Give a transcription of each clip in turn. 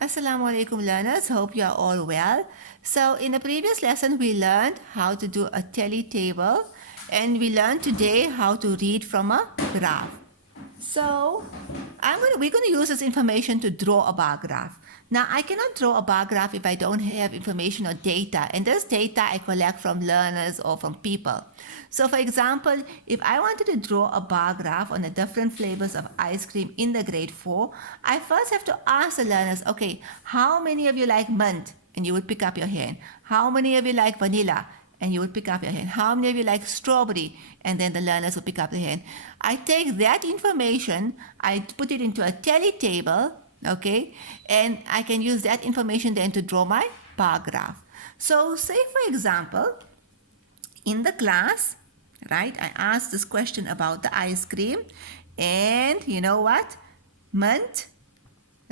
Assalamu alaikum learners, hope you are all well. So in the previous lesson we learned how to do a tally table and we learned today how to read from a graph. So we're going to use this information to draw a bar graph. Now I cannot draw a bar graph if I don't have information or data, and this data I collect from learners or from people. So for example, if I wanted to draw a bar graph on the different flavors of ice cream in the grade 4, I first have to ask the learners, okay, how many of you like mint? And you would pick up your hand. How many of you like vanilla? And you would pick up your hand. How many of you like strawberry? And then the learners would pick up their hand. I take that information, I put it into a tally table, okay, and I can use that information then to draw my bar graph. So say for example, in the class, right, I asked this question about the ice cream, and you know what? Mint,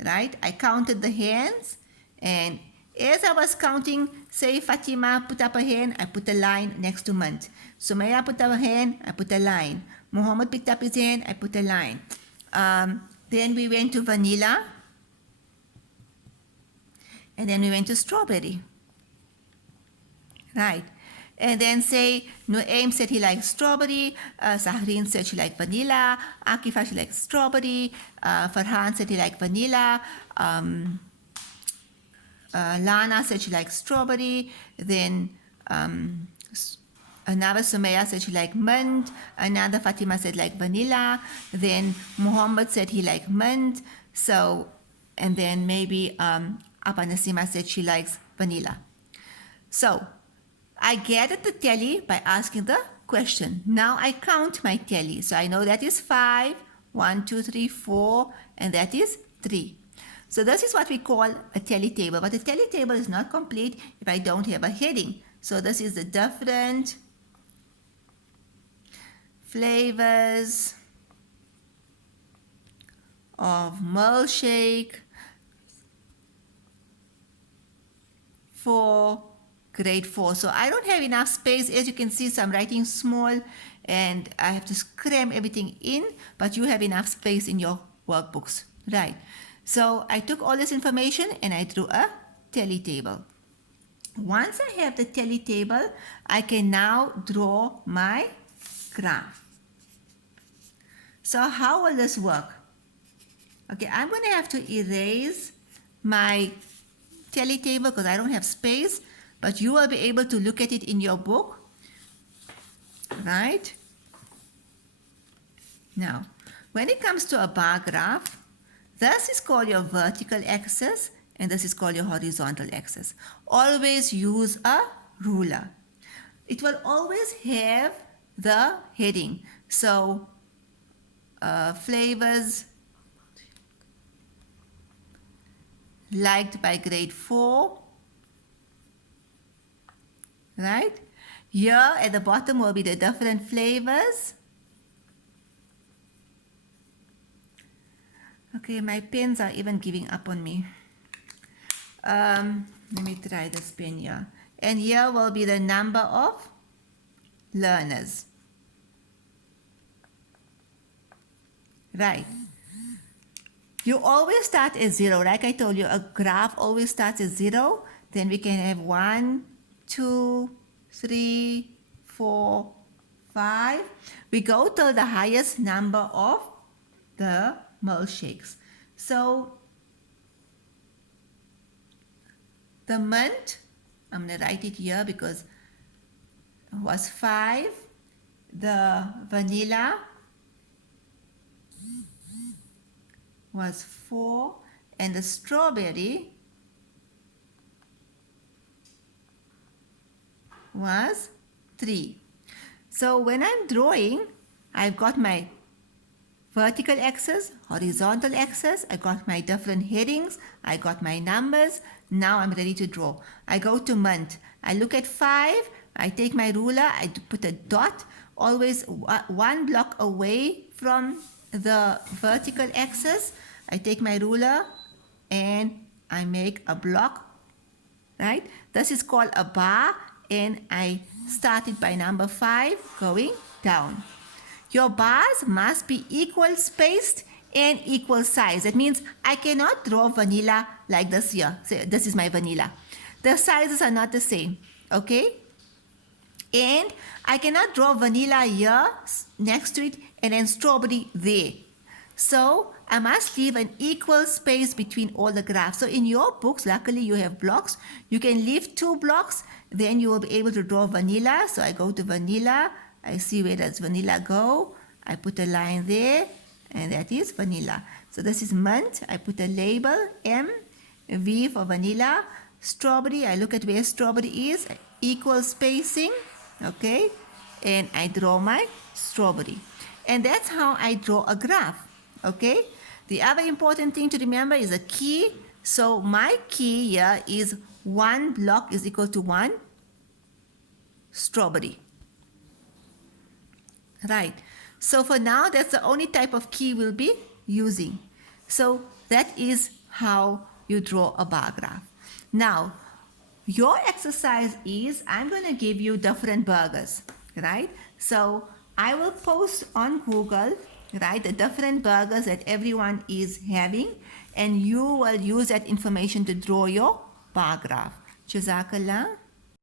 right? I counted the hands, and as I was counting, say Fatima put up a hand, I put a line next to mint. Sumaya put up a hand, I put a line. Muhammad picked up his hand, I put a line. Then we went to vanilla, and then we went to strawberry, right? And then say Nuaim said he likes strawberry, Sahreen said she liked vanilla, Akifa she likes strawberry, Farhan said he liked vanilla, Lana said she likes strawberry, then another Sumaya said she liked mint, another Fatima said like vanilla, then Muhammad said he liked mint, so, and then maybe Apa Nasima said she likes vanilla. So, I gathered the tally by asking the question. Now I count my tally. So I know that is 5, 1, 2, 3, 4, and that is 3. So this is what we call a tally table. But the tally table is not complete if I don't have a heading. So this is the different flavors of milkshake for grade 4. So I don't have enough space, as you can see, so I'm writing small and I have to cram everything in, but you have enough space in your workbooks, right? So I took all this information and I drew a tally table. Once I have the tally table, I can now draw my graph. So how will this work? Okay, I'm going to have to erase my tally table because I don't have space, but you will be able to look at it in your book, right? Now, when it comes to a bar graph, this is called your vertical axis and this is called your horizontal axis. Always use a ruler. It will always have the heading. So, flavors liked by grade 4, right? Here at the bottom will be the different flavors. Okay, my pens are even giving up on me. Let me try this pen here. And here will be the number of learners. Right. You always start at 0. Like I told you, a graph always starts at 0. Then we can have 1, 2, 3, 4, 5. We go to the highest number of the milkshakes. So the mint, I'm going to write it here because it was 5. The vanilla was 4. And the strawberry was 3. So when I'm drawing, I've got my vertical axis, horizontal axis, I got my different headings, I got my numbers. Now I'm ready to draw. I go to mint. I look at 5, I take my ruler, I put a dot, always one block away from the vertical axis. I take my ruler and I make a block, right? This is called a bar, and I started by number 5 going down. Your bars must be equal spaced and equal size. That means I cannot draw vanilla like this here. So this is my vanilla. The sizes are not the same, okay? And I cannot draw vanilla here next to it and then strawberry there. So I must leave an equal space between all the graphs. So in your books, luckily you have blocks. You can leave 2 blocks, then you will be able to draw vanilla. So I go to vanilla, I see where does vanilla go. I put a line there, and that is vanilla. So this is mint. I put a label, M, V for vanilla. Strawberry, I look at where strawberry is, equal spacing, okay? And I draw my strawberry. And that's how I draw a graph, okay? The other important thing to remember is a key. So my key here is 1 block is equal to 1 strawberry. Right. So for now, that's the only type of key we'll be using. So that is how you draw a bar graph. Now, your exercise is, I'm going to give you different burgers, right? So I will post on Google, right, the different burgers that everyone is having, and you will use that information to draw your bar graph. Jazakallah.